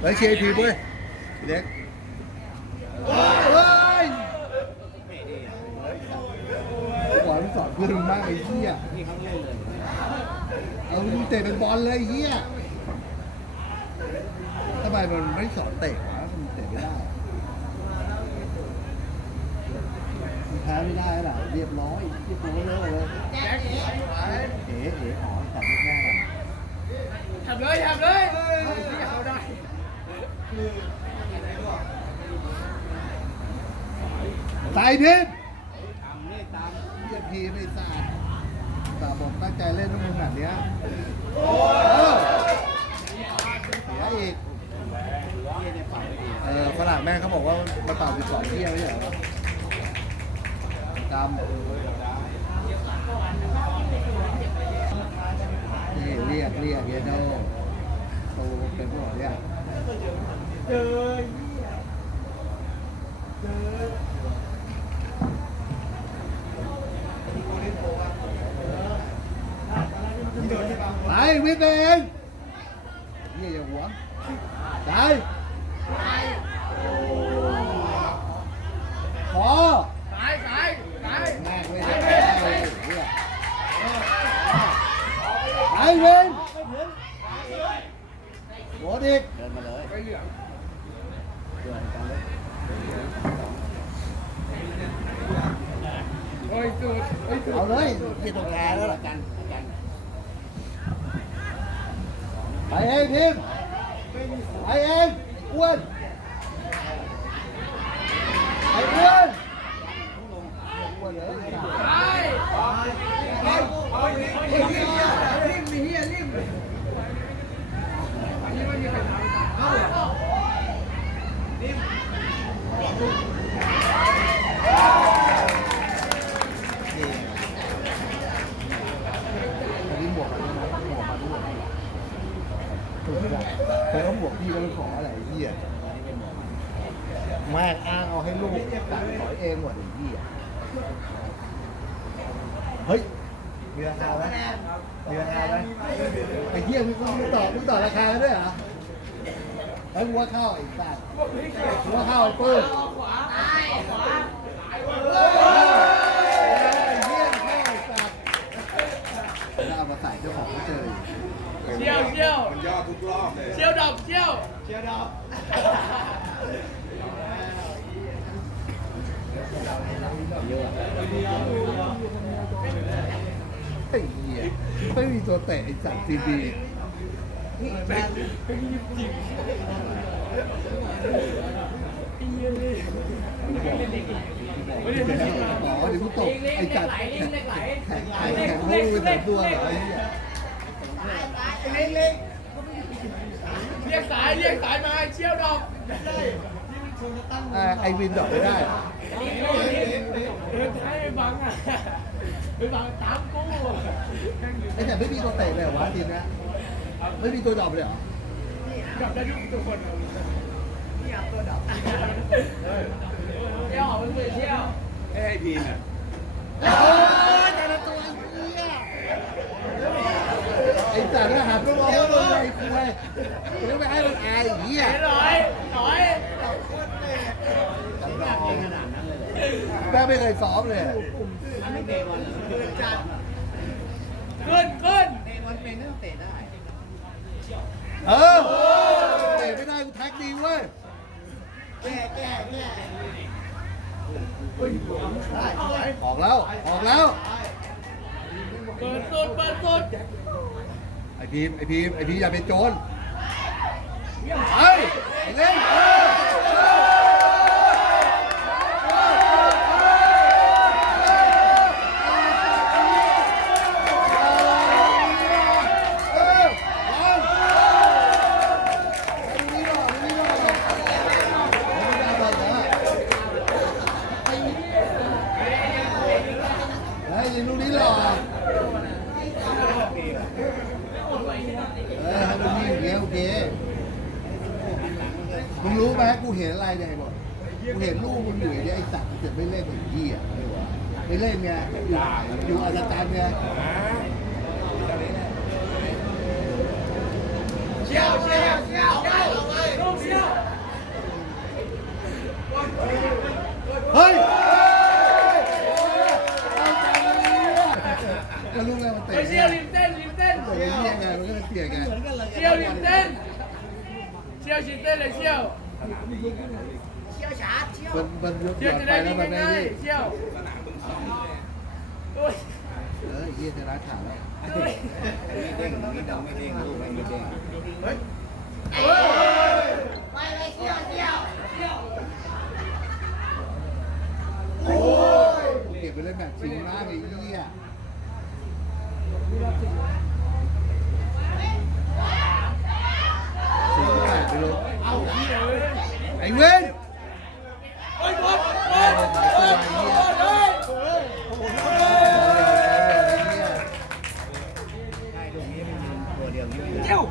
เฮ้ยเชียร์ทีมเว้ยเล็กเฮ้ยก่อนสอนเพื่อนมึงมากไอ้เหี้ยเอามึงเตะเป็นบอลเลยไอ้เหี้ยทำไมมันไม่สอนเตะวะมันเตะไม่ได้มันแพ้ไม่ได้หรอเรียบร้อยที่กูเลิกเลยเอ๋เอ๋อ๋อตัดแม่กันทำเลยทำเลยเขาได้ ตายพิษเยียพีไม่สะอาดตาบอกตั้งใจเล่นต้องมึงแบบเนี้ยเออเสียอีกเออฝรั่งแม่งเขาบอกว่ามาเป่าไปสองเที่ยวไม่ใช่เหรอจำนี่เรียกเรียกเยโดโตเป็นพวกเรียก เจอไปวิทย์เองเยี่ยอย่าหวงไปขอสายสายสายแม่งไม่ได้ไปเนี่ยไปเว้นโหดอีก ไปเหลืองโอ้ยสุดโอ้ยสุดเอาเลยเกียรต แต่เขาหมวกพี่ก็ไม่ขออะไรไอ้เหี้ยแม่งอ้างเอาให้ลูกตัดถอเองหมดไอ้เหี้ยเฮ้ย มีราคาไหมมีราคาไหมไอ้เหี้ยมึงมึงต่อมึงต่อราคาด้วยเหรอ ไอ้ยวัวเข้าไอ้สัตว์วัวเข้าไอ้ปื้มไอ้เหี้ยเข้าไอ้สัตว์แล้วเอามาใส่เจ้าของก็เจออยู่เชี่ยวเชี่ยวมันยอดทุกรอบเลยเชี่ยวดอกเชี่ยวไอ้เหี้ยไม่มีตัวเตะไอ้สัตว์ทีดี ไม่ได้ไม่ได้อ๋อเดี๋ยวกูตกไอ้สัตว์แข็งแข็งแข็งแข็งเขาไปใส่ตัวเหรอไอ้เหี้ยเรียกสายเรียกสายมาเชี่ยวดอกอ่าไอวินดอกไม่ได้เดินท้ายไปบังอะไปบังตามกูไอ้แต่ไม่มีตัวเตะเลยวะทีเนี้ย ไม่มีตัวดอกเลยเหรอกลับได้ทุกคนนี่อะตัวดอกเชี่ยวมันเลยเชี่ยวไอ้พีน่ะโอ้ยแต่ละตัวไอ้เหี้ยไอ้สัตว์เนี่ยหาตัวมองว่าโดนไอ้คุยไม่ไปให้มันอายไอ้เหี้ยหน่อยหน่อยแม่ไม่เคยซ้อมเลยขึ้นขึ้นเออเตะไม่ได้กูแท็กดีเว้ยออกแล้ว ออกแล้ว เปิดสุดเปิดสุดไอพีมไอพีมไอพีมอย่าเป็นโจรเฮ้ยไอ้เล่นายใหญ่บอกกูเห็นลูกมึงอยู่เนี่ไอ้สัตว์มจะไม่เล่นอย่างนี้อะไม่เล่นไงอยู่อาจารย์ไงเชี่ยวเชี่ยวเชี่ยวเอาไปเอาไปเชี่ยวเฮ้ยก็รู้แล้วมันเตะไปเชี่ยวริมเส้นริมเส้นเชี่ยวไงมันก็เตะไงเชี่ยวริมเส้นเชี่ยวชิมเส้นเลยเชี่ยว เชี่ยวชาร์จเชี่ยวมันมันยกเชี่ยวไปจะได้แล้วิ่วงมันไม่ง่ายนี่ๆเชี่ยวสนามมึงสองโอ้ยเออเฮียจะรักขาแล้วโอ้ยเด้งนี่เดาไม่เด้งลูกไม่เด้งเฮ้ยไปไปเชี่ยวเชี่ยวเก็บไปเล่นแบบชิงมากไอ้เหี้ยสี่สิบแปดไปเลย เอาเชี่ยวเลย ไอ้เว้น โอ้ยบอลบ ไอ้ อล ตัวไอ้เหี้ย เลย เชี่ยว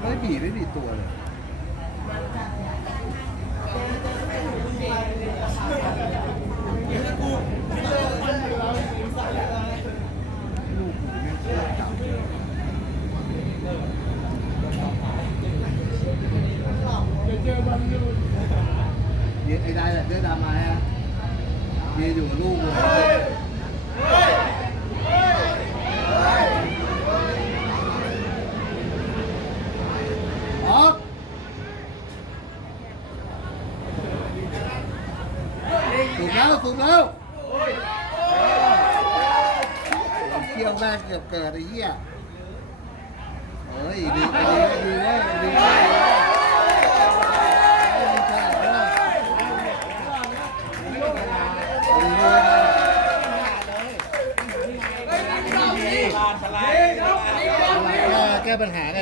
ไม่บีไม่บีตัวเลยลูกกูไม่เชื่อจับ เดี๋ยวเจอมันดู ยืนไอ้ได้แหละเสื้อดำมาฮะยืน อยู่กับลูกเลยออสูบแล้วสูบแล้วเที่ยวแม่เกือบเกิดไอ้เหี้ยเฮ้ยดีดีดีเลยดีเลยดีฉลาดเลยดีเลย สไลด์ แก้ ปัญหาไง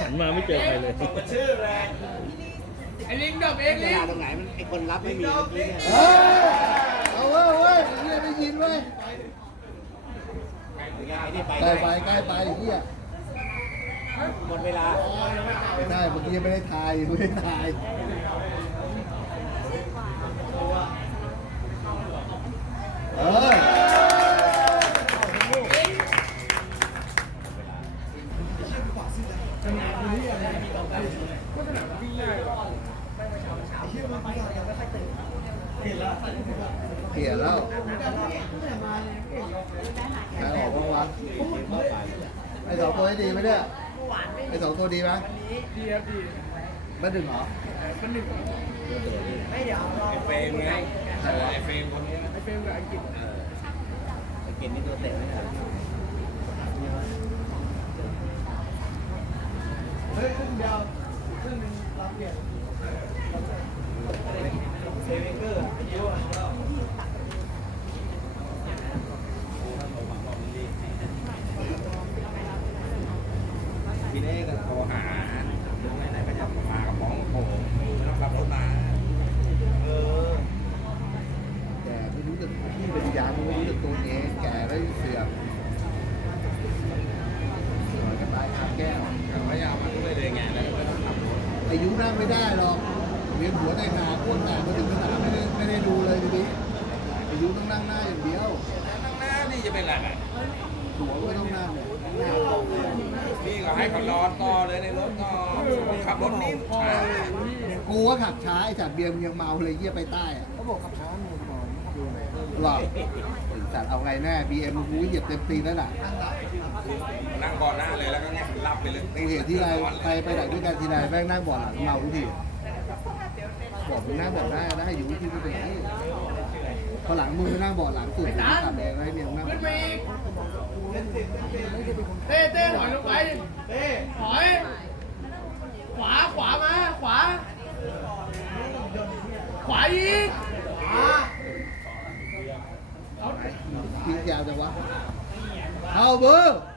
หันมาไม่เจอใครเลยชื่อแรงไอ้ลิงดับเองลิงตรงไหนมันไอคนรับไม่มีเมื่อกี้เนี่ยเฮ้ยเอาเว้ยเว้ยเฮียไม่ยินเว้ยไอ้นี่ไปใกล้ไปใกล้ไปเฮียหมดเวลาไม่ได้เมื่อกี้ยังไม่ได้ทายไม่ได้ทายเออเปลี่ยนแล้วใครออกบ้างวะไอ้สองตัวนี้ดีไหมเนี่ยไอ้สองตัวดีไหม ดี ครับดีไม่ดึงเหรอมันหนึ่งไม่เดี๋ยวรอไอเฟรมไงไอเฟรมคนนี้นะไอ้เฟรมกับอังกฤษไอเกณฑ์นี่ตัวเตะไม่ได้เฮ้ยครึ่งเดียวครึ่งหนึงรับเปลี่ยนเซเวเกอร์เยอะพี่เน่ก็โทรหาลุงไหนๆก็จะมากระป๋องโผล่ไม่ต้องขับรถมา เออ แต่ไม่รู้จักพี่เป็นยามไม่รู้จักตัวเองแก่แล้วเสือกเสือกกันตายขาแก้ว แต่ว่าอยามาด้วยเลยไงแล้วก็ไม่ต้องขับร ถอายุนั่งไม่ได้หรอกเวียนหัวแต่งหาโคตรหนามาถึงสนามไม่ได้ไม่ได้ดูเลยทีนี้อายุต้องนั่งหน้าอย่างเดียวนั่งหน้านี่จะเป็นอะไรหัวก็ต้องนั่งเนี่ยพี่ก็ให้เขานอนต่อเลยในรถต่อขับรถนิ่มช้ากูว่าขับช้าไอ้จัดเบียร์มึงยังเมาเลยเยี่ยไปใต้อะเขาบอกขับช้ามึงเมาดูไหนหรอจัดเอาไงแน่บีเอ็มกูเหยียบเต็มตีนแล้วน่ะ นั่งก่อนหน้าเลยแล้วก็หลับไปเลยกูเห็นที่ไรใครไปไหนด้วยกันทีไรแม่งนั่งเบ่อหลังเมาทุกทีบอกมึงนั่งเบ่อหน้าได้อยู่ที่ไม่เป็นไรพอหลังมึงไปนั่งเบ่อหลังสุดมึงขับเองให้เมียงนั่งขึ้นเต้เต้ถอยลงไปเต้ถอย ขวาขวามาขวา ขวาอีกกินยาวจังวะ เอาเบอร์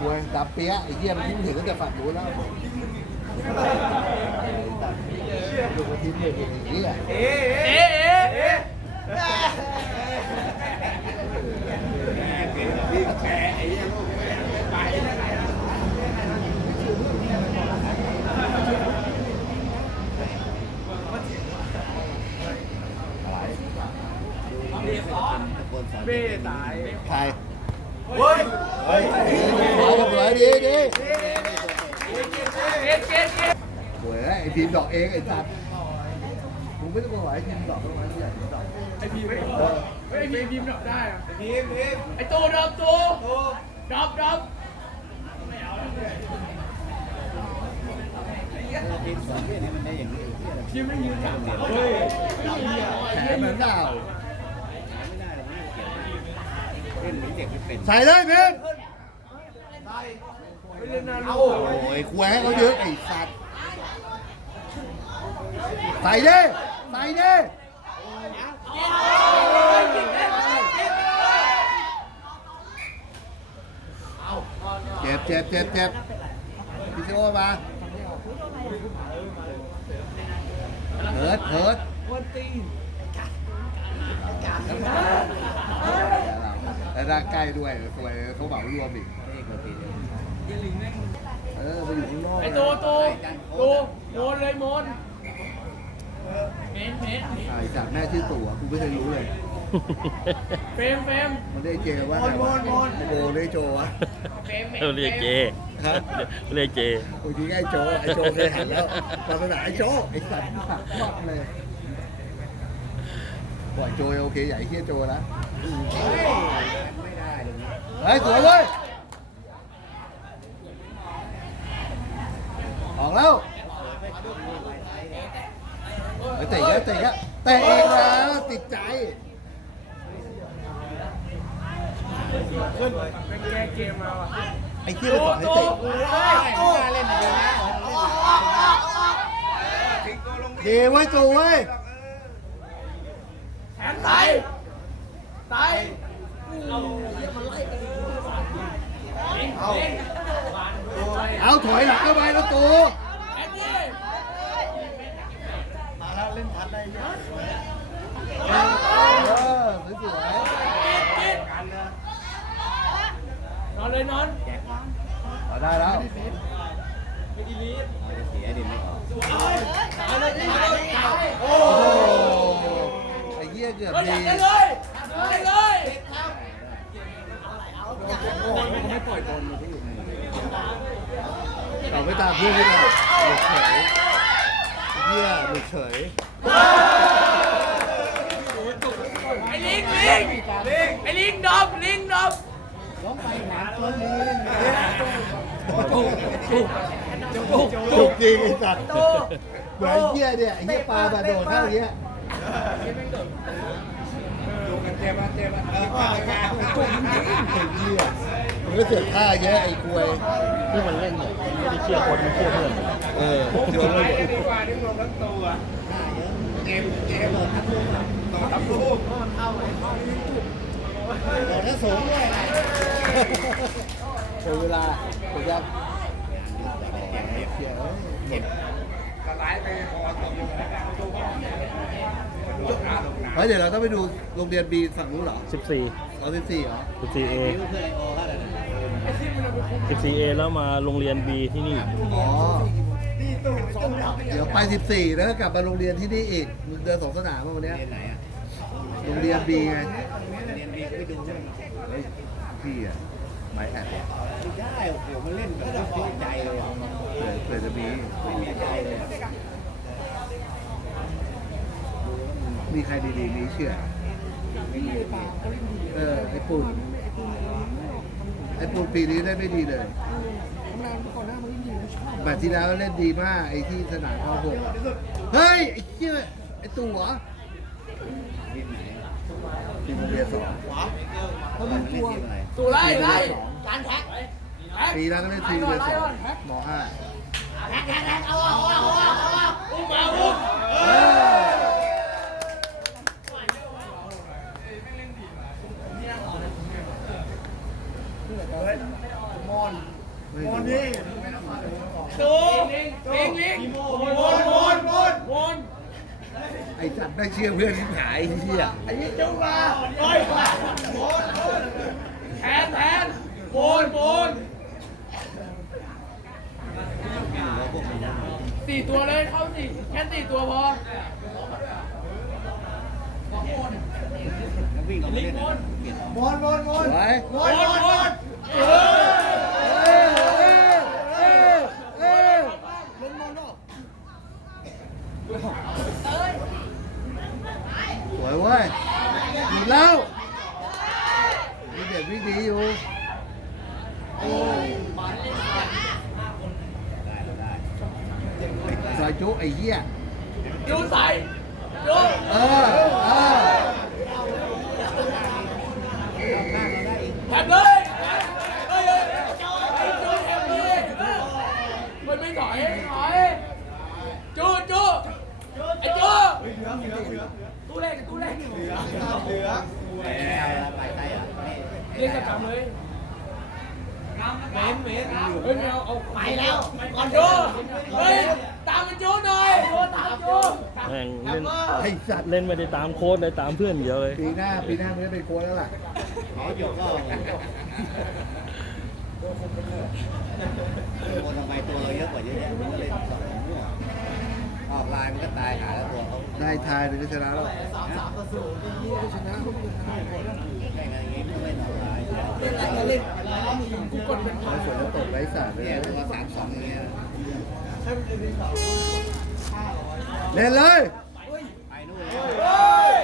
ควรดับเปี้ยไอ้เหี้ยมันทิ้งถึงตั้งแต่ฝั่งนู้นแล้วดูกระทิ้งเลยอย่างนี้แหละ เบ้ตายใครเฮ้ย เฮ้ยเอาไปเลยดีดีสวยไอ้ทีมดอกเองไอ้สัตว์ มึงไม่ต้องมาไหวทีมดอกต้องมาที่ใหญ่ทีมดอกไอพีไม่เฮ้ยไอพีพีมดรอปได้อะทีมทีมไอตูดรอปตูดรอปดรอปทีมสองเนี่ยมันได้อย่างนี้ทีมไม่ยืนกลับเฮ้ยแผลเหมือนเก่าเล่นเหมือนเด็กไม่เป็นใส่เลยพีมไม่เล่นนานโอ้ยแควงเขาเยอะไอ้สัตว์ใส่ดิ ใส่ดิเจ็บเจ็บเจ็บเจ็บพี่โซมาเฮิร์ตเฮิร์ตแล้วร่างใกล้ด้วยสวยเขาเหมารวมอีกเออไปอยู่ข้างนอกไอ้โตูตูตูโมนเลยโมน เมนเมนไอ้จากแม่ชื่อตู่อะกูไม่เคยรู้เลย เฟรมเฟรม มันได้เจว่าโมนโมน โบได้โจวะเฟรมเราเรียกเจฮะเรียกเจ บางทีก็ไอ้โจไอ้โจเคยหันแล้วตอนสนามไอ้โจไอ้สัตว์หักมากเลยปล่อยโจโอเคใหญ่เฮียโจนะเฮ้ยสวยเว้ยออกแล้ว เฮ้ยเตะเยอะเตะเยอะเตะเองแล้วติดใจเป็นแก้เกมมาว่ะไอ้เหี้ยเลยบอกให้เตะเล่นดีนะเดไว้ตัวเว้ยแขนซ้ายซ้ายเอาเอาถอยหลังเข้าไปแล้วตัว แขนนี่ เออสวยนอนเลยนอนๆเอาได้แล้วเสียดิไม่ออกนอนเลยนอนเลยโอ้โหไอ้เหี้ยเกือบเราอยาดีกได้เลยได้เลยเอาไม่ตามเพื่อนเลยหลุดเฉยเหี้ยหลุดเฉย ไอ้ลิงลิงไอ้ลิงดอบลิงดอบจุกจริงไอ้สัตว์เหมือนไอ้เหี้ยเนี่ยไอ้เหี้ยปลาบาโดดเท่าเนี้ยดูกันเจ็บมาเจ็บมาเออไอ้เหี้ยมันก็เสือกท่าเยอะไอ้ควยที่มันเล่นเนี่ยไม่ได้เชื่อคนมันเชื่อเพื่อนเออเดี๋ยวมันดีกว่าที่ลงทั้งตัว เจ็บเจ็บต่อทับลูกถ้าสูงด้วยเวลาเวลาผมจะเสียเจ็บกระไรไปพอตกอยู่แล้วกันตัวก็ลูกหน้าลูกหน้าเฮ้ยเดี๋ยวเราต้องไปดูโรงเรียนบีฝั่งนู้นเหรอ 14 เราสิบสี่เหรอ14 A 14 A แล้วมาโรงเรียน B ที่นี่ อ๋อ เดี๋ยวไปสิบสี่แล้วก็กลับมาโรงเรียนที่นี่อีกมึงเดินสองสนามมาวันเนี้ยเรียนไหนอะโรงเรียนบีไงเรียนดีไปดูใช่ไหมเฮ้ยพี่อะไม้แอดไม่ได้โอ้โหมันเล่นแบบไม่เข้าใจเลยอะเผื่อเผื่อจะมีไม่มีใจเลยมีใครดีๆมีเชื่อเออไอ้ปุ่นไอ้ปุ่นปีนี้ได้ไม่ดีเลย แบบที่แล้วเล่นดีมากไอ้ที่สนามพอหกเฮ้ย ไอ้เชื่อไอ้ตู่เหรอทีมไหนทีมโรงเรียนสองเขาเป็นทีมอะไรตู่ไล่ไล่การแท็กปีแล้วก็เล่นทีมโรงเรียนสองมห้าแท็กแท็กแท็กเอาเอาเอาเอาเอาอุ้มมาอุ้มเอ ตูลิงลิงวนวนวนวนไอ้จัตไม่เชื่อเพื่อนหายอ้เหี้ยไอ้นี่จุกมาลอยมาวนวนแทนแทนวนวนสี่ตัวเลยเข้าสี่แค่สี่ตัวพอลิงวนวนวนวนวนวนวนวน จูตู้แรกตู้แรกเหลือเหลือไปไปเหรียกกระจำเลยเมนเมนเฮ้ยเอาเอาไปแล้วก่อนจูเฮ้ยตามมันจูหน่อยโอ้ตามจูแม่งเล่นไอ้สัตว์เล่นไม่ได้ตามโค้ดเลยตามเพื่อนเดียวเลยปีหน้าปีหน้ามึงได้เป็นโค้ชแล้วล่ะเขาหยกก็คนทำไมตัวเราเยอะกว่าเยอะแยะมันก็เลย ออกลายมันก็ตายหาแล้วตัวเขาได้ทายเดี๋ยวจะชนะแล้วแข่งกันอย่างนี้มันไม่ออกลายกูกดเป็นไอ้ฝนจะตกไร้สารเลยเนี่ยตัวสามสองอย่างเงี้ยเล่นเลย ไปนู่น เฮ้ย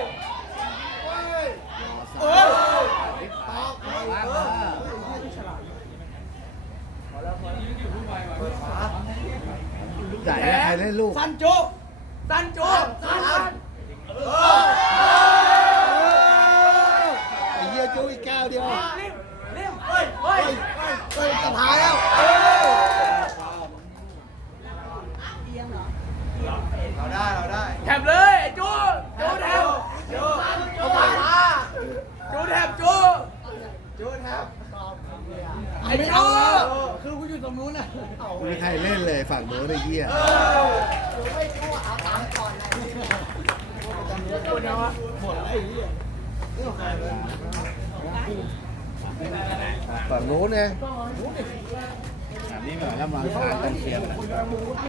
เฮ้ยว้าว จ่ายให้ใครเล่นลูก สันจูสันจูสันสันไอ้เหี้ยจุ๊อีกแก้วเดียวรีบรีบเฮ้ยเฮ้ยเฮ้ยจะพายแล้ว แถบเลยไอ้จูจูแถบจูจูจูแถบจูจูแถบไอ้จู คือกูอยู่ตรงนู้นน่ะ ไม่มีใครเล่นเลยฝั่งโน้นไอ้เหี้ย ไม่ชั่วเอาตามก่อนเลย ฝั่งโน้นไงแบบนี้เหมือนแล้วมาทานกันเชียร์กัน